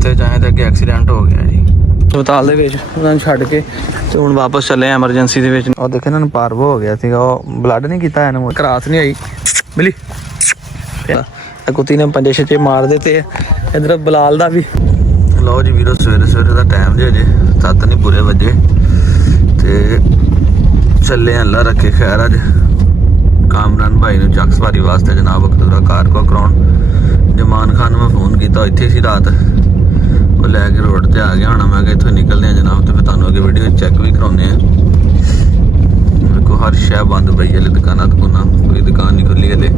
ਰਸਤੇ 'ਚ ਆਏ ਤਾਂ ਅੱਗੇ ਐਕਸੀਡੈਂਟ ਹੋ ਗਿਆ ਜੀ ਹਸਪਤਾਲ ਦੇ ਵਿੱਚ। ਉਹਨਾਂ ਨੂੰ ਛੱਡ ਕੇ ਤੇ ਹੁਣ ਵਾਪਸ ਚੱਲੇ ਐਮਰਜੈਂਸੀ ਦੇ ਵਿੱਚ। ਉਹ ਦੇਖੇ ਇਹਨਾਂ ਨੂੰ ਪਾਰਵੋ ਹੋ ਗਿਆ ਸੀਗਾ, ਉਹ ਬਲੱਡ ਨਹੀਂ ਕੀਤਾ ਇਹਨੂੰ, ਕਰਾਸ ਨਹੀਂ ਆਈ ਮਿਲੀ। ਕੁੱਤੀ ਨੇ ਪੰਜੇ ਛੇ ਮਾਰ ਦਿੱਤੇ। ਇੱਧਰ ਬਲਾਲ ਦਾ ਵੀ। ਲਓ ਜੀ ਵੀਰੋ, ਸਵੇਰੇ ਸਵੇਰੇ ਦਾ ਟਾਈਮ ਜੇ ਅਜੇ 7 ਨਹੀਂ ਪੂਰੇ ਵਜੇ ਤੇ ਚੱਲੇ ਅੱਲਾ ਰੱਖੇ ਖੈਰ ਅੱਜ ਕਾਮਰਾਨ ਭਾਈ ਨੂੰ ਚੱਕ ਸਵਾਰੀ ਵਾਸਤੇ ਜਨਾਬ ਅਕਦੂਰਾ ਕਾਰਗੋ ਕਰਾਉਣ। ਜਮਾਨ ਖਾਨ ਨੂੰ ਮੈਂ ਫੋਨ ਕੀਤਾ, ਇੱਥੇ ਸੀ ਰਾਤ, ਉਹ ਲੈ ਕੇ ਰੋਡ ਤੇ ਆ ਗਿਆ ਹੋਣਾ। ਮੈਂ ਕਿਹਾ ਇੱਥੋਂ ਨਿਕਲਦੇ ਆ ਜਨਾਬ ਤੇ ਫਿਰ ਤੁਹਾਨੂੰ ਅੱਗੇ ਵੀਡੀਓ ਚੈੱਕ ਵੀ ਕਰਾਉਂਦੇ ਆ। ਦੇਖੋ ਹਰ ਸ਼ੈ ਬੰਦ ਪਈ ਹਲੇ, ਦੁਕਾਨਾਂ ਕੋਈ ਦੁਕਾਨ ਨਹੀਂ ਖੁੱਲੀ ਹਲੇ।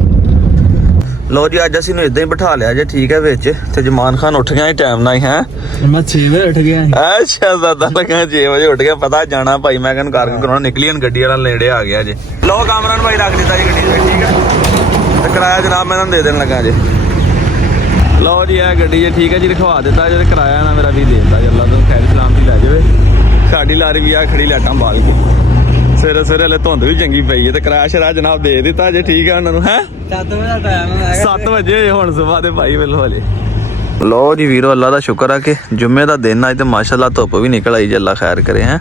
ਲਓ ਜੀ ਅੱਜ ਅਸੀਂ ਨੂੰ ਇਦਾਂ ਹੀ ਬਿਠਾ ਲਿਆ ਜੇ, ਠੀਕ ਹੈ ਵਿੱਚ। ਤੇ ਜਮਾਨ ਖਾਨ ਉੱਠ ਗਿਆ ਟਾਈਮ ਨਾਲ ਹੀ। ਹੈ ਮੈਂ 6 ਵਜੇ ਉੱਠ ਗਿਆ। ਅੱਛਾ ਦਾਦਾ ਲੱਗਾ 6 ਵਜੇ ਉੱਠ ਗਿਆ, ਪਤਾ ਜਾਣਾ ਭਾਈ। ਮੈਂ ਕਹਿੰਦਾ ਕਾਰਗੋ ਕਰਾਉਣਾ ਨਿਕਲੀ, ਹੁਣ ਗੱਡੀ ਵਾਲਾ ਨੇੜੇ ਆ ਗਿਆ ਜੇ। ਲਓ ਕਾਮਰਾਨ ਭਾਈ ਰੱਖ ਦਿੱਤਾ ਜੀ ਗੱਡੀ ਵਿੱਚ, ਠੀਕ ਹੈ। ਤੇ ਕਿਰਾਇਆ ਜਨਾਬ ਮੈਂ ਤੁਹਾਨੂੰ ਦੇ ਦੇਣ ਲੱਗਾ ਜੇ। ਲਓ ਜੀ ਇਹ ਗੱਡੀ ਜੇ, ਠੀਕ ਹੈ ਜੀ, ਲਿਖਵਾ ਦਿੱਤਾ ਜੇ। ਕਿਰਾਇਆ ਨਾ ਮੇਰਾ ਵੀ ਦੇ ਦਿੱਤਾ ਜੀ, ਅੱਲਾ ਤੁਹਾਨੂੰ ਖੈਰ ਸਲਾਮਤੀ ਲੈ ਜਾਵੇ। ਸਾਡੀ ਲਾਰੀ ਵੀ ਆ ਖੜੀ ਲਾਟਾਂ ਬਾਲ ਕੇ, ਸਵੇਰੇ ਸਵੇਰੇ ਹਲੇ ਧੁੰਦ ਵੀ ਚੰਗੀ ਪਈ ਹੈ ਤੇ ਕਿਰਾਇਆ ਸ਼ਰਾ ਜਨਾਬ ਦੇ ਦਿੱਤਾ ਜੇ, ਠੀਕ ਹੈ ਉਹਨਾਂ ਨੂੰ। ਹੈ 7 ਵਜੇ ਦਾ ਟਾਈਮ ਹੈ, 7 ਵਜੇ ਹੁਣ ਸਵੇਰ ਦੇ ਭਾਈ ਵੇਲੋ ਹਲੇ। ਲਓ ਜੀ ਵੀਰੋ, ਅੱਲਾ ਦਾ ਸ਼ੁਕਰ ਆ ਕਿ ਜੁਮੇ ਦਾ ਦਿਨ ਅੱਜ ਤੇ ਮਾਸ਼ਾਅੱਲਾ ਧੁੱਪ ਵੀ ਨਿਕਲ ਆਈ ਜੇ, ਅੱਲਾ ਖੈਰ ਕਰੇ। ਹੈ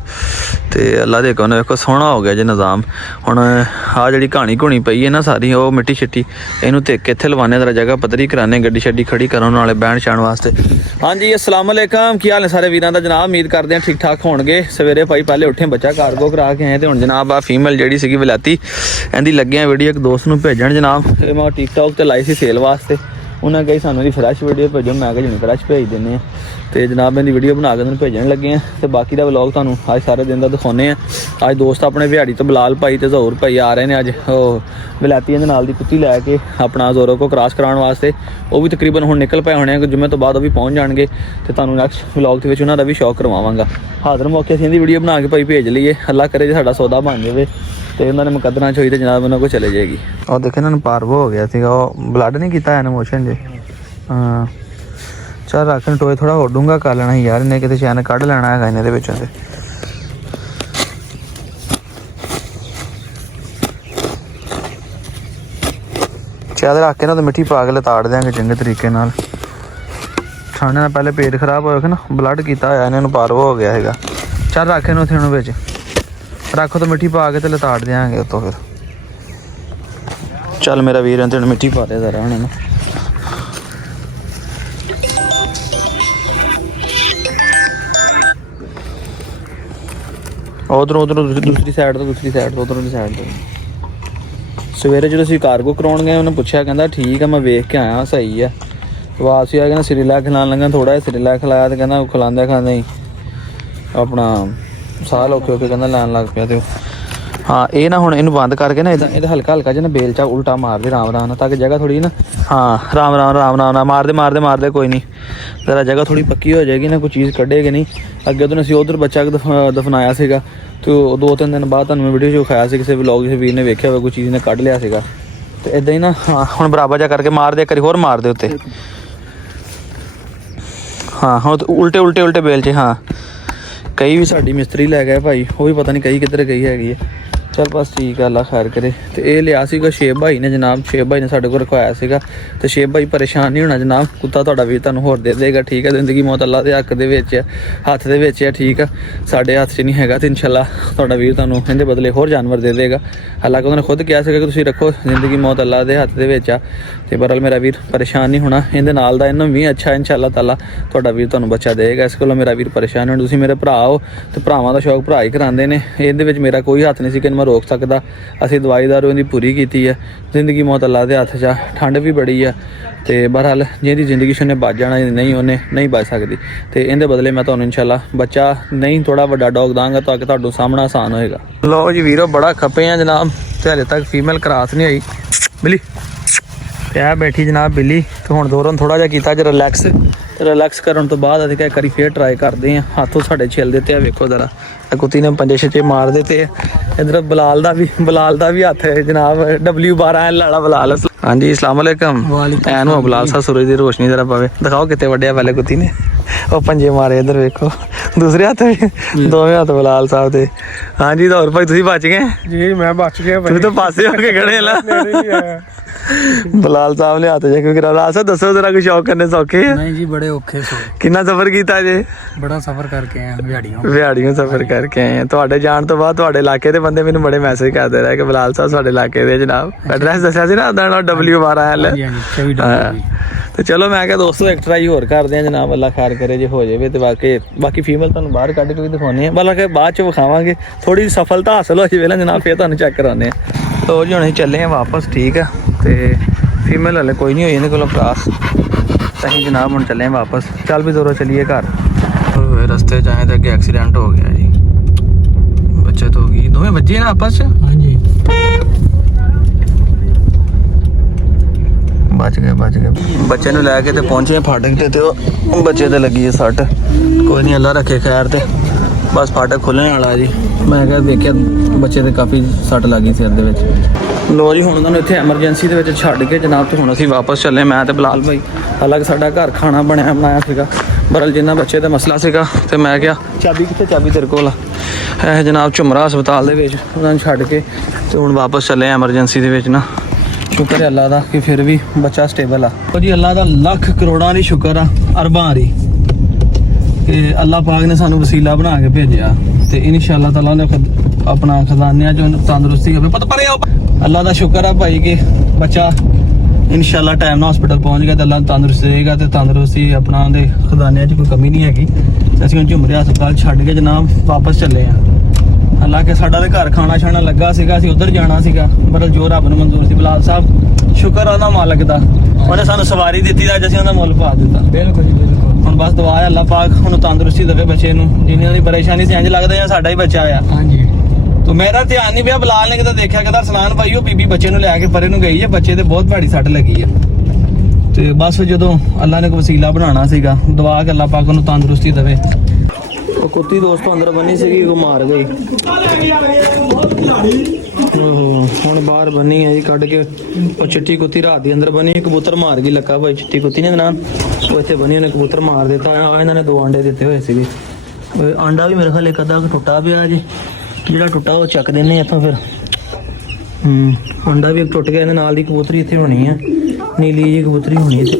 ਤੇ ਅੱਲਾ ਦੇ ਕੋਲ ਵੇਖੋ ਸੋਹਣਾ ਹੋ ਗਿਆ ਜੇ ਨਿਜ਼ਾਮ। ਹੁਣ ਆਹ ਜਿਹੜੀ ਕਹਾਣੀ ਘੁਣੀ ਪਈ ਹੈ ਨਾ ਸਾਰੀ, ਉਹ ਮਿੱਟੀ ਛਿੱਟੀ ਇਹਨੂੰ ਤੇ ਕਿੱਥੇ ਲਵਾਨੇ, ਜਰਾ ਜਗ੍ਹਾ ਪੱਧਰੀ ਕਰਾਨੇ, ਗੱਡੀ ਛੱਡੀ ਖੜੀ ਕਰਨ ਨਾਲੇ ਬਹਿਣ ਛਾਣ ਵਾਸਤੇ। ਹਾਂਜੀ अस्सलाम वालेकुम, ਕੀ ਹਾਲ ਨੇ ਸਾਰੇ ਵੀਰਾਂ ਦਾ ਜਨਾਬ। ਉਮੀਦ ਕਰਦੇ ਹਾਂ ਠੀਕ ਠਾਕ ਹੋਣਗੇ। ਸਵੇਰੇ ਭਾਈ ਪਹਿਲੇ ਉੱਠੇ, ਬੱਚਾ ਕਾਰਗੋ ਕਰਾ ਕੇ ਆਏ ਤੇ ਹੁਣ ਜਨਾਬ ਆ ਫੀਮੇਲ ਜਿਹੜੀ ਸੀਗੀ ਵਿਲਾਤੀ, ਇਹਦੀ ਲੱਗਿਆ ਵੀਡੀਓ ਇੱਕ ਦੋਸਤ ਨੂੰ ਭੇਜਣ ਜਨਾਬ। ਇਹ ਮੈਂ ਟਿਕਟੌਕ ਤੇ ਲਾਈ ਸੀ ਸੇਲ ਵਾਸਤੇ। ਉਹਨਾਂ ਕਹੀ ਸਾਨੂੰ ਇਹਦੀ ਫਰੈਸ਼ ਵੀਡੀਓ ਭੇਜੋ, ਮੈਂ ਕਿਹਾ ਜੀ ਫਰੈਸ਼ ਭੇਜ ਦਿੰਦੇ ਆ। ਤੇ ਜਨਾਬ ਇਹਦੀ ਵੀਡੀਓ ਬਣਾ ਕੇ ਤੁਹਾਨੂੰ ਭੇਜਣ ਲੱਗੇ ਆ। ਤੇ ਬਾਕੀ ਦਾ ਵਲੌਗ ਤੁਹਾਨੂੰ ਅੱਜ ਸਾਰੇ ਦਿਨ ਦਾ ਦਿਖਾਉਂਦੇ ਆ। ਅੱਜ ਦੋਸਤ ਆਪਣੇ ਵਿਹਾੜੀ ਤੋਂ ਬਲਾਲ ਭਾਈ ਤੇ ਜ਼ਹੂਰ ਭਾਈ ਆ ਰਹੇ ਨੇ ਅੱਜ, ਉਹ ਵਿਲਾਤੀਆਂ ਦੇ ਨਾਲ ਦੀ ਕੁੱਤੀ ਲੈ ਕੇ ਆਪਣਾ ਜ਼ੋਰੋ ਕੋ ਕ੍ਰਾਸ ਕਰਾਉਣ ਵਾਸਤੇ। ਉਹ ਵੀ ਤਕਰੀਬਨ ਹੁਣ ਨਿਕਲ ਪਏ ਹੋਣੇ ਆ, ਜੁਮੇ ਤੋਂ ਬਾਅਦ ਉਹ ਵੀ ਪਹੁੰਚ ਜਾਣਗੇ। ਤੇ ਤੁਹਾਨੂੰ ਨੈਕਸਟ ਵਲੌਗ ਦੇ ਵਿੱਚ ਉਹਨਾਂ ਦਾ ਵੀ ਸ਼ੌਕ ਕਰਵਾਵਾਂਗਾ। ਹਾਜ਼ਰ ਮੌਕੇ ਅਸੀਂ ਇਹਦੀ ਵੀਡੀਓ ਬਣਾ ਕੇ ਭਾਈ ਭੇਜ ਲਈਏ। ਅੱਲਾ ਕਰੇ ਜੇ ਸਾਡਾ ਸੌਦਾ ਬਣ ਜਾਵੇ ਤੇ ਉਹਨਾਂ ਨੇ ਮੁਕੱਦਰਾਂ 'ਚ ਹੋਈ ਤੇ ਜਨਾਬ ਉਹਨਾਂ ਕੋਲ ਚਲੇ ਜਾਏਗੀ। ਉਹ ਦੇਖੇ ਇਹਨਾਂ ਨੂੰ ਪਾਰਵੋ ਹੋ ਗਿਆ ਸੀਗਾ, ਉਹ ਬਲੱਡ ਨਹੀਂ ਕੀਤਾ ਇਹਨੇ ਮੋਸ਼ਨ ਜੇ। ਹਾਂ ਚੱਲ ਰੱਖਣ ਟੋਏ ਥੋੜਾ ਹੋਰ ਡੂੰਘਾ ਕਰ ਲੈਣਾ ਸੀ ਯਾਰ, ਇਹਨੇ ਕਿਤੇ ਚੈਨ ਕੱਢ ਲੈਣਾ ਹੈਗਾ ਇਹਨਾਂ ਦੇ ਵਿੱਚੋਂ। ਤੇ ਚਾਹ ਰੱਖ ਕੇ ਨਾ ਤੇ ਮਿੱਟੀ ਪਾ ਕੇ ਲਤਾੜ ਦਿਆਂਗੇ ਚੰਗੇ ਤਰੀਕੇ ਨਾਲ। ਠੰਡ ਨਾਲ ਪਹਿਲੇ ਪੇਟ ਖਰਾਬ ਹੋਇਆ ਨਾ, ਬਲੱਡ ਕੀਤਾ ਹੋਇਆ ਇਹਨਾਂ ਨੂੰ, ਪਾਰਵੋ ਹੋ ਗਿਆ ਹੈਗਾ। ਚੱਲ ਰੱਖ ਇਹਨੂੰ ਉੱਥੇ, ਉਹਨੂੰ ਵਿੱਚ ਰੱਖੋ ਤਾਂ ਮਿੱਟੀ ਪਾ ਕੇ ਤੇ ਲਤਾੜ ਦਿਆਂਗੇ ਉੱਤੋਂ ਫਿਰ। ਚੱਲ ਮੇਰਾ ਵੀਰ ਤੈਨੂੰ ਮਿੱਟੀ ਪਾ ਦੇ ਜ਼ਰਾ ਹੁਣ ਇਹਨੂੰ। ਉਧਰੋਂ ਦੂਸਰੀ ਸਾਈਡ ਤੋਂ ਉਧਰੋਂ ਦੀ ਸਾਈਡ ਤੋਂ। ਸਵੇਰੇ ਜਦੋਂ ਅਸੀਂ ਕਾਰਗੋ ਕਰਾਉਣ ਗਏ ਉਹਨੇ ਪੁੱਛਿਆ, ਕਹਿੰਦਾ ਠੀਕ ਆ ਮੈਂ ਵੇਖ ਕੇ ਆਇਆ ਸਹੀ ਆ। ਵਾਪਸੀ ਆ ਕਹਿੰਦਾ ਸਿਰਿਲਾ ਖਿਲਾਉਣ ਲੱਗਾ, ਥੋੜਾ ਜਿਹਾ ਸਿਰਿਲਾ ਖਿਲਾਇਆ ਤੇ ਕਹਿੰਦਾ ਖਿਲਾਉਂਦਾ ਹੀ ਆਪਣਾ ਸਾਹ ਔਖੇ ਕਹਿੰਦਾ ਲੈਣ ਲੱਗ ਪਿਆ। ਤੇ ਹਾਂ ਇਹ ਨਾ ਹੁਣ ਇਹਨੂੰ ਬੰਦ ਕਰਕੇ ਨਾ ਇਹਦਾ ਹਲਕਾ ਜਿਹਾ ਨਾ ਬੇਲ ਚਾ ਉਲਟਾ ਮਾਰਦੇ ਰਾਮ ਨਾਲ, ਤਾਂ ਕਿ ਜਗ੍ਹਾ ਥੋੜੀ ਨਾ, ਹਾਂ ਰਾਮ ਨਾਲ ਮਾਰਦੇ ਕੋਈ ਨਹੀਂ। ਜ਼ਰਾ ਜਗ੍ਹਾ ਥੋੜੀ ਪੱਕੀ ਹੋ ਜਾਏਗੀ ਨਾ, ਕੋਈ ਚੀਜ਼ ਕੱਢੇਗੀ ਨਹੀਂ। ਅੱਗੇ ਤੋਂ ਅਸੀਂ ਉਧਰ ਬੱਚਾ ਦਫਨਾਇਆ ਸੀਗਾ ਤੇ 2-3 ਦਿਨ ਬਾਅਦ ਤੁਹਾਨੂੰ ਮੈਂ ਵੀਡੀਓ 'ਚ ਵਿਖਾਇਆ ਸੀ, ਕਿਸੇ ਵਲੌਗ ਕਿਸੇ ਵੀਰ ਨੇ ਵੇਖਿਆ ਹੋਵੇ, ਕੋਈ ਚੀਜ਼ ਨੇ ਕੱਢ ਲਿਆ ਸੀਗਾ। ਤੇ ਇੱਦਾਂ ਹੀ ਨਾ ਹੁਣ ਬਰਾਬਰ ਜਾ ਕਰਕੇ ਮਾਰਦੇ, ਇੱਕ ਵਾਰੀ ਹੋਰ ਮਾਰਦੇ ਉੱਤੇ। ਹਾਂ ਹੁਣ ਉਲਟੇ ਬੇਲ 'ਚ। ਹਾਂ ਕਈ ਵੀ ਸਾਡੀ ਮਿਸਤਰੀ ਲੈ ਗਏ ਭਾਈ, ਉਹ ਵੀ ਪਤਾ ਨਹੀਂ ਕਈ ਕਿੱਧਰ ਗਈ ਹੈਗੀ ਹੈ। ਚੱਲ ਬਸ ਠੀਕ ਆ, ਅੱਲਾ ਖੈਰ ਕਰੇ। ਤੇ ਇਹ ਲਿਆ ਸੀਗਾ ਸ਼ੇਬ ਭਾਈ ਨੇ ਜਨਾਬ, ਸ਼ੇਬ ਭਾਈ ਨੇ ਸਾਡੇ ਕੋਲ ਰਖਵਾਇਆ ਸੀਗਾ। ਤੇ ਸ਼ੇਬ ਭਾਈ ਪਰੇਸ਼ਾਨ ਨਹੀਂ ਹੋਣਾ ਜਨਾਬ, ਕੁੱਤਾ ਤੁਹਾਡਾ ਵੀਰ ਤੁਹਾਨੂੰ ਹੋਰ ਦੇ ਦੇਗਾ, ਠੀਕ ਹੈ। ਜ਼ਿੰਦਗੀ ਮੌਤ ਅੱਲਾ ਦੇ ਹੱਥ ਦੇ ਵਿੱਚ ਹੈ, ਠੀਕ ਆ। ਸਾਡੇ ਹੱਥ 'ਚ ਨਹੀਂ ਹੈਗਾ ਤੇ ਇਨਸ਼ਾਅੱਲਾ ਤੁਹਾਡਾ ਵੀਰ ਤੁਹਾਨੂੰ ਇਹਦੇ ਬਦਲੇ ਹੋਰ ਜਾਨਵਰ ਦੇ ਦੇਗਾ। ਹਾਲਾਂਕਿ ਉਹਨਾਂ ਨੇ ਖੁਦ ਕਿਹਾ ਸੀਗਾ ਕਿ ਤੁਸੀਂ ਰੱਖੋ, ਜ਼ਿੰਦਗੀ ਮੌਤ ਅੱਲਾ ਦੇ ਹੱਥ ਦੇ ਵਿੱਚ ਆ। ਤੇ ਬਹਰਹਾਲ ਮੇਰਾ ਵੀਰ ਪਰੇਸ਼ਾਨ ਨਹੀਂ ਹੋਣਾ ਇਹਦੇ ਨਾਲ ਦਾ, ਇਹਨੂੰ ਵੀ ਅੱਛਾ ਇਨਸ਼ਾਅੱਲਾ ਤਾਲਾ ਤੁਹਾਡਾ ਵੀਰ ਤੁਹਾਨੂੰ ਬੱਚਾ ਦੇਗਾ। ਇਸ ਕੋਲੋਂ ਮੇਰਾ ਵੀਰ ਪਰੇਸ਼ਾਨ ਹੋਣਾ। ਤੁਸੀਂ ਮੇਰੇ ਭਰਾ ਹੋ ਤੇ ਭਰਾਵਾਂ ਦਾ ਸ਼ੌਕ ਭਰਾ ਹੀ ਕਰਾਉਂਦੇ ਨੇ, ਇਹਦੇ ਵਿੱਚ ਮੇਰਾ ਕੋਈ ਹੱਥ ਨਹੀਂ ਸੀ ਕਿ ਮੈਂ ਰੋਕ ਸਕਦਾ। ਅਸੀਂ ਦਵਾਈ ਦਾਰੂ ਇਹਦੀ ਪੂਰੀ ਕੀਤੀ ਹੈ। ਜ਼ਿੰਦਗੀ ਮੌਤ ਅੱਲਾ ਦੇ ਹੱਥ 'ਚ ਆ, ਠੰਡ ਵੀ ਬੜੀ ਆ। ਤੇ ਬਹਰਹਾਲ ਜਿਹਦੀ ਜ਼ਿੰਦਗੀ 'ਚ ਉਹਨੇ ਬਚ ਜਾਣਾ, ਨਹੀਂ ਉਹਨੇ ਨਹੀਂ ਬਚ ਸਕਦੀ। ਤੇ ਇਹਦੇ ਬਦਲੇ ਮੈਂ ਤੁਹਾਨੂੰ ਇਨਸ਼ਾਅੱਲਾ ਬੱਚਾ ਨਹੀਂ ਥੋੜਾ ਵੱਡਾ ਡੌਗ ਦਾਂਗਾ ਤਾਂ ਕਿ ਤੁਹਾਨੂੰ ਸਾਹਮਣਾ ਆਸਾਨ ਹੋਏਗਾ। ਲਓ ਜੀ ਵੀਰੋ, ਬੜਾ ਖੱਪੇ ਆ ਜਨਾਬ ਤੇ ਹਲੇ ਤੱਕ ਫੀਮੇਲ ਕਰਾਸ ਨਹੀਂ ਆਈ। ਬਿੱਲੀ ਪਿਆ ਬੈਠੀ ਜਨਾਬ ਬਿੱਲੀ। ਤੇ ਹੁਣ ਦੌਰਨ ਥੋੜਾ ਜਿਹਾ ਕੀਤਾ ਜੇ ਰਿਲੈਕਸ ਕਰਨ ਤੋਂ ਬਾਅਦ ਅਸੀਂ ਇੱਕ ਵਾਰੀ ਫੇਰ ਟਰਾਈ ਕਰਦੇ ਹਾਂ। ਹੱਥੋਂ ਸਾਡੇ ਛਿੱਲ ਦਿੱਤੇ ਆ, ਵੇਖੋ ਜ਼ਰਾ ਕੁੱਤੀ ਨੇ ਪੰਜੇ ਛੇ ਮਾਰ ਦਿੱਤੇ। ਇੱਧਰ ਬਲਾਲ ਦਾ ਵੀ ਹੱਥ ਹੈ ਜਨਾਬ, W12 ਲਾਲਾ ਬਲਾਲ। ਹਾਂਜੀ अस्सलाम वालेकुम। ਐਨੂੰ ਬਲਾਲ ਸਾ ਸੂਰਜ ਦੀ ਰੋਸ਼ਨੀ ਜ਼ਰਾ ਪਵੇ, ਦਿਖਾਓ ਕਿਤੇ ਵੱਡਿਆ ਪਹਿਲੇ ਕੁੱਤੀ ਨੇ, ਉਹ ਪੰਜੇ ਮਾਰੇ। ਇੱਧਰ ਵੇਖੋ ਦੂਸਰੇ ਹੱਥ ਦੋਵੇਂ ਹੱਥ ਬਲਾਲ ਸਾਹਿਬ ਦੇ। ਹਾਂਜੀ ਤਾਂ ਹੋਰ ਭਾਈ ਤੁਸੀਂ ਬਚ ਗਏ ਜੀ ਮੈਂ ਬਚ ਗਿਆ ਤੁਸੀਂ ਤਾਂ ਪਾਸੇ ਹੋ ਕੇ ਖੜੇ ਲਾ ਬਲਾਲ ਸਾਹਿਬ ਨੇ ਹੱਥ ਜੇ ਕਿਉਂ ਕਰਾ ਸਾਹਿਬ ਦੱਸੋ ਜਰਾ ਕੋਈ ਸ਼ੌਕ ਕਰਨੇ ਸੌਖੇ ਆ? ਨਹੀਂ ਜੀ ਬੜੇ ਔਖੇ ਸੋ ਕਿੰਨਾ ਸਫ਼ਰ ਕੀਤਾ ਜੇ? ਬੜਾ ਸਫ਼ਰ ਕਰਕੇ ਆਏ ਵਿਹਾੜੀਆਂ ਵਿਹਾੜੀਆਂ ਸਫ਼ਰ ਕਰਕੇ ਆਏ ਆ। ਤੁਹਾਡੇ ਜਾਣ ਤੋਂ ਬਾਅਦ ਤੁਹਾਡੇ ਇਲਾਕੇ ਦੇ ਬੰਦੇ ਮੈਨੂੰ ਬੜੇ ਮੈਸੇਜ ਕਰਦੇ ਰਹੇ ਕਿ ਬਲਾਲ ਸਾਹਿਬ ਸਾਡੇ ਇਲਾਕੇ ਦੇ ਜਨਾਬ ਐਡਰੈਸ ਦੱਸਿਆ ਸੀ ਨਾ ਉਦਾਂ W12L। ਤੇ ਚਲੋ ਮੈਂ ਕਿਹਾ ਦੋਸਤੋ ਇੱਕ ਟਰਾਈ ਹੋਰ ਕਰਦੇ ਆ ਜਨਾਬ, ਅੱਲਾ ਖੈਰ ਕਰੇ ਜੇ ਹੋ ਜਾਵੇ ਤੇ ਬਾਕੀ ਫੀਮੇਲ ਤੁਹਾਨੂੰ ਬਾਹਰ ਕੱਢ ਕੇ ਵੀ ਦਿਖਾਉਣੇ ਆ, ਬਲਕਿ ਬਾਅਦ ਚ ਵਿਖਾਵਾਂਗੇ ਥੋੜੀ ਸਫਲਤਾ ਹਾਸਲ ਹੋ ਜਾਵੇ ਨਾ ਜਨਾਬ, ਫਿਰ ਤੁਹਾਨੂੰ ਚੈੱਕ ਕਰਾਉਂਦੇ ਆ। ਲੋ ਜੀ ਹੁਣ ਅਸੀਂ ਚੱਲੇ ਆ ਵਾਪਸ, ਠੀਕ ਆ। ਤੇ ਫੀਮੇਲ ਹਲੇ ਕੋਈ ਨਹੀਂ ਹੋਈ ਇਹਦੇ ਕੋਲੋਂ ਕਲਾਸ, ਤਾਂ ਅਸੀਂ ਜਨਾਬ ਹੁਣ ਚੱਲੇ ਆ ਵਾਪਸ। ਚੱਲ ਵੀ ਜ਼ੋਰੋ ਚੱਲੀਏ ਘਰ। ਰਸਤੇ ਚ ਆਏ ਤਾਂ ਅੱਗੇ ਐਕਸੀਡੈਂਟ ਹੋ ਗਿਆ ਜੀ, ਬੱਚਤ ਹੋ ਗਈ, ਦੋਵੇਂ ਵੱਜੇ ਨਾ ਆਪਸ ਚ। ਹਾਂਜੀ ਬਚ ਗਏ ਬੱਚੇ ਨੂੰ ਲੈ ਕੇ ਤੇ ਪਹੁੰਚੇ ਫਾਟਕ ਤੇ ਉਹ ਬੱਚੇ ਤੇ ਲੱਗੀ ਹੈ ਸੱਟ। ਕੋਈ ਨਹੀਂ ਅੱਲਾ ਰੱਖੇ ਖੈਰ। ਤੇ ਬਸ ਫਾਟਕ ਖੁੱਲਣ ਵਾਲਾ ਜੀ। ਮੈਂ ਕਿਹਾ ਦੇਖਿਆ ਬੱਚੇ ਤੇ ਕਾਫੀ ਸੱਟ ਲੱਗੀ ਸਿਰ ਦੇ ਵਿੱਚ। ਲੋ ਜੀ ਹੁਣ ਉਹਨਾਂ ਨੂੰ ਇੱਥੇ ਐਮਰਜੈਂਸੀ ਦੇ ਵਿੱਚ ਛੱਡ ਕੇ ਜਨਾਬ ਤੇ ਹੁਣ ਅਸੀਂ ਵਾਪਸ ਚੱਲੇ, ਮੈਂ ਤੇ ਬਲਾਲ ਭਾਈ। ਹਾਲਾਂਕਿ ਸਾਡਾ ਘਰ ਖਾਣਾ ਬਣਾਇਆ ਸੀਗਾ, ਬਰਲ ਜਿੰਨਾ ਬੱਚੇ ਦਾ ਮਸਲਾ ਸੀਗਾ ਤੇ ਮੈਂ ਕਿਹਾ ਚਾਬੀ ਕਿੱਥੇ, ਚਾਬੀ ਤੇਰੇ ਕੋਲ ਆ। ਇਹ ਜਨਾਬ ਝੁਮਰਾ ਹਸਪਤਾਲ ਦੇ ਵਿੱਚ ਉਹਨਾਂ ਨੂੰ ਛੱਡ ਕੇ ਤੇ ਹੁਣ ਵਾਪਸ ਚੱਲੇ ਐਮਰਜੈਂਸੀ ਦੇ ਵਿੱਚ ਨਾ। ਸ਼ੁਕਰ ਹੈ ਅੱਲਾ ਦਾ ਕਿ ਫਿਰ ਵੀ ਬੱਚਾ ਸਟੇਬਲ ਆ। ਜੀ ਅੱਲਾ ਦਾ ਲੱਖ ਕਰੋੜਾਂ ਦੀ ਸ਼ੁਕਰ ਆ, ਅਰਬਾਂ ਦੀ, ਕਿ ਅੱਲਾ ਪਾਕ ਨੇ ਸਾਨੂੰ ਵਸੀਲਾ ਬਣਾ ਕੇ ਭੇਜਿਆ ਤੇ ਇਨਸ਼ਾਅੱਲਾ ਤਾਲਾ ਉਹਨੇ ਆਪਣਾ ਖਜ਼ਾਨਿਆਂ ਚੋਂ ਤੰਦਰੁਸਤੀ ਹੋਵੇ। ਪਤਾ ਪਰੇ ਅੱਲਾ ਦਾ ਸ਼ੁਕਰ ਆ ਭਾਈ ਕਿ ਬੱਚਾ ਇਨਸ਼ਾਅੱਲਾ ਟਾਈਮ ਨਾਲ ਹਸਪੀਟਲ ਪਹੁੰਚ ਗਿਆ ਤੇ ਅੱਲਾ ਤੰਦਰੁਸਤ ਦੇਗਾ ਤੇ ਤੰਦਰੁਸਤੀ ਆਪਣਾ ਉਹਦੇ ਖਜ਼ਾਨਿਆਂ 'ਚ ਕੋਈ ਕਮੀ ਨਹੀਂ ਹੈਗੀ। ਅਸੀਂ ਹੁਣ ਝੁਮਰੇ ਹਸਪਤਾਲ ਛੱਡ ਕੇ ਜਨਾਬ ਵਾਪਸ ਚੱਲੇ ਆ। ਹਾਲਾਂਕਿ ਸਾਡਾ ਤੇ ਘਰ ਖਾਣਾ ਛਾਣਾ ਲੱਗਾ ਸੀਗਾ, ਅਸੀਂ ਉੱਧਰ ਜਾਣਾ ਸੀਗਾ, ਪਰ ਜੋ ਰੱਬ ਨੂੰ ਮਨਜ਼ੂਰ ਸੀ। ਬਲਾਲ ਸਾਹਿਬ ਸ਼ੁਕਰ ਆ ਉਹਦਾ ਮਾਲਕ ਦਾ, ਉਹਨੇ ਸਾਨੂੰ ਸਵਾਰੀ ਦਿੱਤੀ ਤਾਂ ਅੱਜ ਅਸੀਂ ਉਹਦਾ ਮੁੱਲ ਪਾ ਦਿੱਤਾ। ਬਿਲਕੁਲ ਜੀ ਬਿਲਕੁਲ। ਹੁਣ ਬਸ ਦੁਆ ਹੈ ਅੱਲਾ ਪਾਕ ਉਹਨੂੰ ਤੰਦਰੁਸਤੀ ਦੇਵੇ ਬੱਚੇ ਨੂੰ, ਜਿੰਨੀ ਉਹਦੀ ਪਰੇਸ਼ਾਨੀ ਸੀ ਇੰਝ ਲੱਗਦਾ ਜਾਂ ਸਾਡਾ ਹੀ ਬੱਚਾ ਆ। ਹਾਂਜੀ ਤੋ ਮੇਰਾ ਧਿਆਨ ਨਹੀਂ ਪਿਆ, ਬਲਾਲ ਨੇ ਕਿਤੇ ਦੇਖਿਆ ਕਿਦਾ ਸਨਾਨ ਭਾਈ ਉਹ ਬੀਬੀ ਬੱਚੇ ਨੂੰ ਲੈ ਕੇ ਪਰੇ ਨੂੰ ਗਈ ਹੈ, ਬੱਚੇ ਤੇ ਬਹੁਤ ਭਾਰੀ ਸੱਟ ਲੱਗੀ ਹੈ। ਤੇ ਬਸ ਜਦੋਂ ਅੱਲਾ ਨੇ ਕੋਈ ਵਸੀਲਾ ਬਣਾਉਣਾ ਸੀਗਾ, ਦੁਆ ਕਿ ਅੱਲਾ ਪਾਕ ਉਹਨੂੰ ਤੰਦਰੁਸਤੀ ਦੇਵੇ। ਉਹ ਕੁੱਤੀ ਦੋਸਤੋ ਅੰਦਰ ਬੰਨੀ ਸੀਗੀ, ਉਹ ਮਾਰ ਗਈ। ਹੁਣ ਬਾਹਰ ਬੰਨੀ ਹੈ ਜੀ ਕੱਢ ਕੇ। ਉਹ ਚਿੱਟੀ ਕੁੱਤੀ ਰਾਤ ਦੀ ਅੰਦਰ ਬੰਨੀ, ਕਬੂਤਰ ਮਾਰ ਗਈ ਲੱਕਾ ਭਾਈ, ਚਿੱਟੀ ਕੁੱਤੀ ਨੇ ਨਾਲ ਉਹ ਇੱਥੇ ਬੰਨੀ, ਉਹਨੇ ਕਬੂਤਰ ਮਾਰ ਦਿੱਤਾ। ਇਹਨਾਂ ਨੇ 2 ਅੰਡੇ ਦਿੱਤੇ ਹੋਏ ਸੀਗੇ, ਆਂਡਾ ਵੀ ਮੇਰੇ ਖਿਆਲ ਇੱਕ ਅੱਧਾ ਟੁੱਟਾ ਪਿਆ ਜੀ, ਜਿਹੜਾ ਟੁੱਟਾ ਉਹ ਚੱਕ ਦਿੰਨੇ ਆਪਾਂ ਫਿਰ। ਅੰਡਾ ਵੀ ਇੱਕ ਟੁੱਟ ਗਿਆ, ਇਹਦੇ ਨਾਲ ਦੀ ਕਬੂਤਰੀ ਇੱਥੇ ਹੋਣੀ ਆ, ਨੀਲੀ ਜੀ ਕਬੂਤਰੀ ਹੋਣੀ ਇੱਥੇ।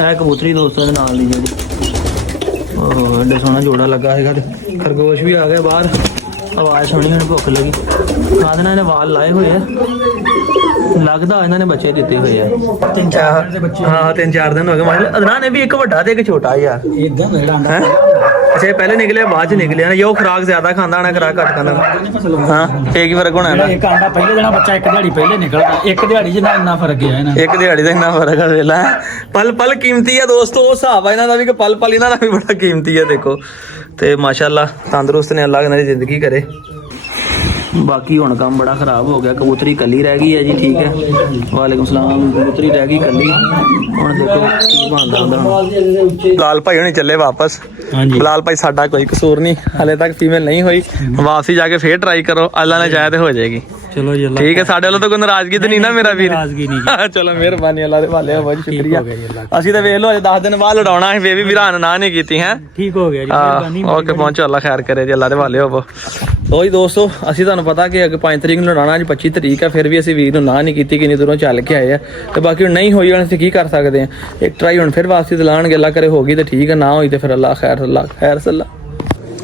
ਇਹ ਕਬੂਤਰੀ ਦੋਸਤੋ ਇਹਦੇ ਨਾਲ ਦੀ ਜਿਹੜੀ ਉਹ ਐਡਾ ਸੋਹਣਾ ਜੋੜਾ ਲੱਗਾ ਹੈਗਾ। ਤੇ ਖਰਗੋਸ਼ ਵੀ ਆ ਗਿਆ ਬਾਹਰ, ਆਵਾਜ਼ ਸੁਣੀ, ਮੈਨੂੰ ਭੁੱਖ ਲੱਗੀ। ਆਹ ਇਹਨਾਂ ਨੇ ਵਾਲ ਲਾਏ ਹੋਏ ਆ, ਲੱਗਦਾ ਇਹਨਾਂ ਨੇ ਬੱਚੇ ਦਿੱਤੇ ਹੋਏ ਆ। 3-4 ਦੇ ਬੱਚੇ। ਹਾਂ 3-4 ਦਿਨ ਹੋ ਗਏ ਮਾਸ਼ਾਅੱਲਾ। ਅਦਨਾਨ ਨੇ ਵੀ ਇੱਕ ਵੱਡਾ ਤੇ ਇੱਕ ਛੋਟਾ ਯਾਰ। ਇਦਾਂ ਮੇਰਾ ਆਂਡਾ ਅੱਛਾ ਇਹ ਪਹਿਲੇ ਨਿਕਲਿਆ ਬਾਅਦ ਚ ਨਿਕਲਿਆ ਨਾ, ਇਹ ਉਹ ਖੁਰਾਕ ਜ਼ਿਆਦਾ ਖਾਂਦਾ ਹੋਣਾ, ਖੁਰਾਕ ਘੱਟ ਖਾਂਦਾ। ਹਾਂ ਇਹ ਕੀ ਫਰਕ ਹੋਣਾ ਇਹਦਾ? ਇੱਕ ਆਂਡਾ ਪਹਿਲੇ ਦੇਣਾ ਬੱਚਾ, ਇੱਕ ਦਿਹਾੜੀ ਪਹਿਲੇ ਨਿਕਲਦਾ, ਇੱਕ ਦਿਹਾੜੀ ਚ ਇੰਨਾ ਫਰਕ ਗਿਆ ਇਹਨਾਂ। ਇੱਕ ਦਿਹਾੜੀ ਦਾ ਇੰਨਾ ਫਰਕ ਆ ਵੇਲਾ। ਪਲ ਪਲ ਕੀਮਤੀ ਆ ਦੋਸਤੋ, ਉਹ ਹਿਸਾਬ ਆ ਇਹਨਾਂ ਦਾ ਵੀ ਕਿ ਪਲ ਪਲ ਇਹਨਾਂ ਦਾ ਵੀ ਬੜਾ ਕੀਮਤੀ ਆ। ਦੇਖੋ ਤੇ ਮਾਸ਼ਾਅੱਲਾ ਤੰਦਰੁਸਤ ਨੇ, ਅੱਲਾ ਇਹਨਾਂ ਦੀ ਜ਼ਿੰਦਗੀ ਕਰੇ। ਬਾਕੀ ਹੁਣ ਕੰਮ ਬੜਾ ਖਰਾਬ ਹੋ ਗਿਆ, ਕਬੂਤਰੀ ਕੱਲੀ ਰਹਿ ਗਈ ਹੈ ਜੀ, ਠੀਕ ਹੈ। ਵਾਲੇਕੁਮ ਸਲਾਮ। ਕਬੂਤਰੀ ਰਹਿ ਗਈ ਕੱਲੀ, ਹੁਣ ਦੇਖੋ ਕੀ ਬਣਦਾ ਹੁੰਦਾ। ਲਾਲ ਭਾਈ ਹੁਣੀ ਚੱਲੇ ਵਾਪਸ। ਹਾਂਜੀ ਬਲਾਲ ਭਾਈ ਸਾਡਾ ਕੋਈ ਕਸੂਰ ਨਹੀਂ, ਹਲੇ ਤੱਕ ਫੀਮੇਲ ਨਹੀਂ ਹੋਈ। ਵਾਪਸੀ ਜਾ ਕੇ ਫੇਰ ਟਰਾਈ ਕਰੋ, ਅੱਲਾ ਨੇ ਚਾਹਿਆ ਤੇ ਹੋ ਜਾਏਗੀ। ਚਲੋ ਜੀ ਅੱਲਾ ਠੀਕ ਹੈ, ਸਾਡੇ ਵੱਲੋਂ ਤਾਂ ਕੋਈ ਨਾਰਾਜ਼ਗੀ ਤੇ ਨਹੀਂ ਨਾ ਮੇਰਾ ਵੀਰ। ਨਾਰਾਜ਼ਗੀ ਨਹੀਂ। ਚਲੋ ਮਿਹਰਬਾਨੀ, ਅੱਲਾ ਦੇ ਵਾਲੇ ਬਹੁਤ ਸ਼ੁਕਰੀਆ। ਅਸੀਂ ਤਾਂ ਵੇਖ ਲਓ ਅਜੇ 10 ਦਿਨ ਬਾਅਦ ਲੜਾਉਣਾ ਸੀ, ਬੇਬੀ ਵੀਰਾਂ ਨੇ ਨਾ ਨਹੀਂ ਕੀਤੀ ਹੈ। ਠੀਕ ਹੋ ਗਿਆ ਜੀ, ਮਿਹਰਬਾਨੀ। ਓਕੇ ਪਹੁੰਚੋ, ਅੱਲਾ ਖੈਰ ਕਰੇ ਜੀ, ਅੱਲਾ ਦੇ ਵਾਲੇ ਹੋਵੋ। ਉਹੀ ਦੋਸਤੋ ਅਸੀਂ ਤੁਹਾਨੂੰ ਪਤਾ ਕਿ ਅੱਗੇ 5 ਤਰੀਕ ਨੂੰ ਲੜਾਉਣਾ, ਅੱਜ 25 ਤਰੀਕ ਆ, ਫਿਰ ਵੀ ਅਸੀਂ ਵੀਰ ਨੂੰ ਨਾ ਨਹੀਂ ਕੀਤੀ, ਕਿੰਨੀ ਦੂਰੋਂ ਚੱਲ ਕੇ ਆਏ ਆ। ਤੇ ਬਾਕੀ ਹੁਣ ਨਹੀਂ ਹੋਈ, ਹੁਣ ਅਸੀਂ ਕੀ ਕਰ ਸਕਦੇ ਆ। ਇੱਕ ਟਰਾਈ ਹੁਣ ਫਿਰ ਵਾਪਸੀ ਦਿਲਾਣਗੇ, ਅੱਲਾ ਕਰੇ ਹੋ ਗਈ ਤੇ ਠੀਕ ਹੈ, ਨਾ ਹੋਈ ਤੇ ਫਿਰ ਅੱਲਾ ਖੈਰ, ਅੱਲਾ ਖੈਰ ਸੱਲਾ।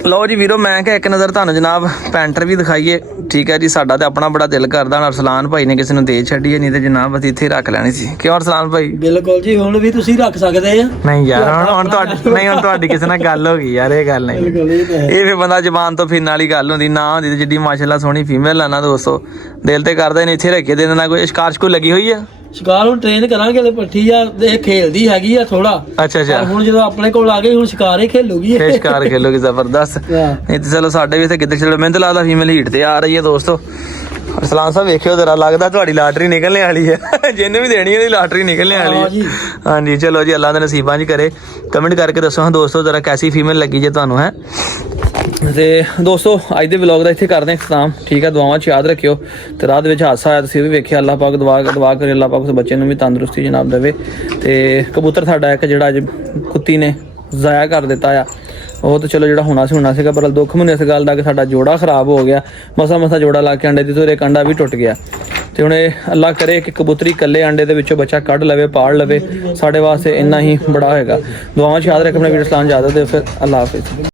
ਲਓ ਜੀ ਵੀਰੋ, ਮੈਂ ਕਿਹਾ ਇੱਕ ਨਜ਼ਰ ਤੁਹਾਨੂੰ ਜਨਾਬ ਪੈਂਟਰ ਵੀ ਦਿਖਾਈਏ, ਠੀਕ ਹੈ ਜੀ। ਸਾਡਾ ਤੇ ਆਪਣਾ ਬੜਾ ਦਿਲ ਕਰਦਾ, ਹੁਣ ਅਰਸਲਾਨ ਭਾਈ ਨੇ ਕਿਸੇ ਨੂੰ ਦੇ ਛੱਡੀ ਹੈ, ਨਹੀਂ ਤੇ ਜਨਾਬ ਅਸੀਂ ਇੱਥੇ ਰੱਖ ਲੈਣੀ ਸੀ। ਕਿਉਂ ਅਰਸਲਾਨ ਭਾਈ? ਬਿਲਕੁਲ ਜੀ, ਹੁਣ ਵੀ ਤੁਸੀਂ ਰੱਖ ਸਕਦੇ ਆ। ਨਹੀਂ ਯਾਰ ਹੁਣ ਤੁਹਾਡੀ ਕਿਸੇ ਨਾਲ ਗੱਲ ਹੋ ਗਈ ਯਾਰ, ਇਹ ਗੱਲ ਨਹੀਂ। ਇਹ ਫਿਰ ਬੰਦਾ ਜ਼ਬਾਨ ਤੋਂ ਫਿਰਨ ਵਾਲੀ ਗੱਲ ਹੁੰਦੀ ਨਾ ਹੁੰਦੀ, ਜਿੱਡੀ ਮਾਸ਼ਾਅੱਲਾ ਸੋਹਣੀ ਫੀਮੇਲ ਆ ਨਾ ਦੋਸਤੋ, ਦਿਲ ਤੇ ਕਰਦਾ ਇਹਨੇ ਇੱਥੇ ਰੱਖੇ ਦੇ ਦੇਣਾ। ਕੋਈ ਸ਼ਿਕਾਰ ਕੋਈ ਲੱਗੀ ਹੋਈ ਆ? ਸ਼ਿਕਾਰ ਹੁਣ ਟ੍ਰੇਨ ਕਰਾਂਗੇ, ਹਲੇ ਪੱਠੀ ਆ, ਇਹ ਖੇਲਦੀ ਹੈਗੀ ਆ ਥੋੜਾ। ਅੱਛਾ ਹੁਣ ਜਦੋਂ ਆਪਣੇ ਕੋਲ ਆ ਗਈ, ਹੁਣ ਸ਼ਿਕਾਰ ਹੀ ਖੇਲੂਗੀ। ਫੇਰ ਸ਼ਿਕਾਰ ਖੇਲੋਗੇ, ਜ਼ਬਰਦਸਤ। ਨਹੀਂ ਤੇ ਚਲੋ ਸਾਡੇ ਵੀ ਇੱਥੇ ਕਿੱਧਰ ਚਲੋ, ਮੈਨੂੰ ਤਾਂ ਲੱਗਦਾ ਫੀਮੇਲ ਹੀਟ ਤੇ ਆ ਰਹੀ ਹੈ ਦੋਸਤੋ। ਅਰਸਲਾਨ ਸਾਹਿਬ ਵੇਖਿਓ ਜ਼ਰਾ, ਲੱਗਦਾ ਤੁਹਾਡੀ ਲਾਟਰੀ ਨਿਕਲਣੇ ਵਾਲੀ ਹੈ। ਜਿਹਨੇ ਵੀ ਦੇਣੀ ਉਹਦੀ ਲਾਟਰੀ ਨਿਕਲਣੇ ਵਾਲੀ ਹੈ। ਹਾਂਜੀ ਚਲੋ ਜੀ, ਅੱਲਾ ਦੇ ਨਸੀਬਾਂ 'ਚ ਕਰੇ। ਕਮੈਂਟ ਕਰਕੇ ਦੱਸੋ ਹਾਂ ਦੋਸਤੋ ਜ਼ਰਾ ਕੈਸੀ ਫੀਮੇਲ ਲੱਗੀ ਜੇ ਤੁਹਾਨੂੰ ਹੈ। ਤੇ ਦੋਸਤੋ ਅੱਜ ਦੇ ਵਲੌਗ ਦਾ ਇੱਥੇ ਕਰਦੇ ਹਾਂ ਇਖਤਤਾਮ, ਠੀਕ ਹੈ। ਦੁਆਵਾਂ 'ਚ ਯਾਦ ਰੱਖਿਓ। ਤੇ ਰਾਹ ਦੇ ਵਿੱਚ ਹਾਦਸਾ ਆਇਆ, ਤੁਸੀਂ ਵੀ ਵੇਖਿਆ, ਅੱਲਾ ਪਾਕ ਦੁਆ ਕਰੇ ਅੱਲਾ ਪਾਕ ਉਸ ਬੱਚੇ ਨੂੰ ਵੀ ਤੰਦਰੁਸਤੀ ਜਨਾਬ ਦੇਵੇ। ਤੇ ਕਬੂਤਰ ਸਾਡਾ ਇੱਕ ਜਿਹੜਾ ਅੱਜ ਕੁੱਤੀ ਨੇ ਜ਼ਾਇਆ ਕਰ ਦਿੱਤਾ ਆ, ਉਹ ਤਾਂ ਚਲੋ ਜਿਹੜਾ ਹੋਣਾ ਸੀਗਾ, ਪਰ ਦੁੱਖ ਮੈਨੂੰ ਇਸ ਗੱਲ ਦਾ ਕਿ ਸਾਡਾ ਜੋੜਾ ਖਰਾਬ ਹੋ ਗਿਆ। ਮਸਾ ਜੋੜਾ ਲਾ ਕੇ ਅੰਡੇ ਦਿੱਤੇ, ਇੱਕ ਅੰਡਾ ਵੀ ਟੁੱਟ ਗਿਆ। ਤੇ ਹੁਣ ਇਹ ਅੱਲਾ ਕਰੇ ਕਿ ਕਬੂਤਰੀ ਇਕੱਲੇ ਅੰਡੇ ਦੇ ਵਿੱਚੋਂ ਬੱਚਾ ਕੱਢ ਲਵੇ, ਪਾੜ ਲਵੇ, ਸਾਡੇ ਵਾਸਤੇ ਇੰਨਾ ਹੀ ਬੜਾ ਹੋਏਗਾ। ਦੁਆਵਾਂ 'ਚ ਯਾਦ ਰੱਖ, ਆਪਣੇ ਵੀਡੀਓ ਸਲਾਮ ਇਜਾਜ਼ਤ ਦਿਓ, ਫਿਰ ਅੱਲਾ ਹਾਫਿਜ਼।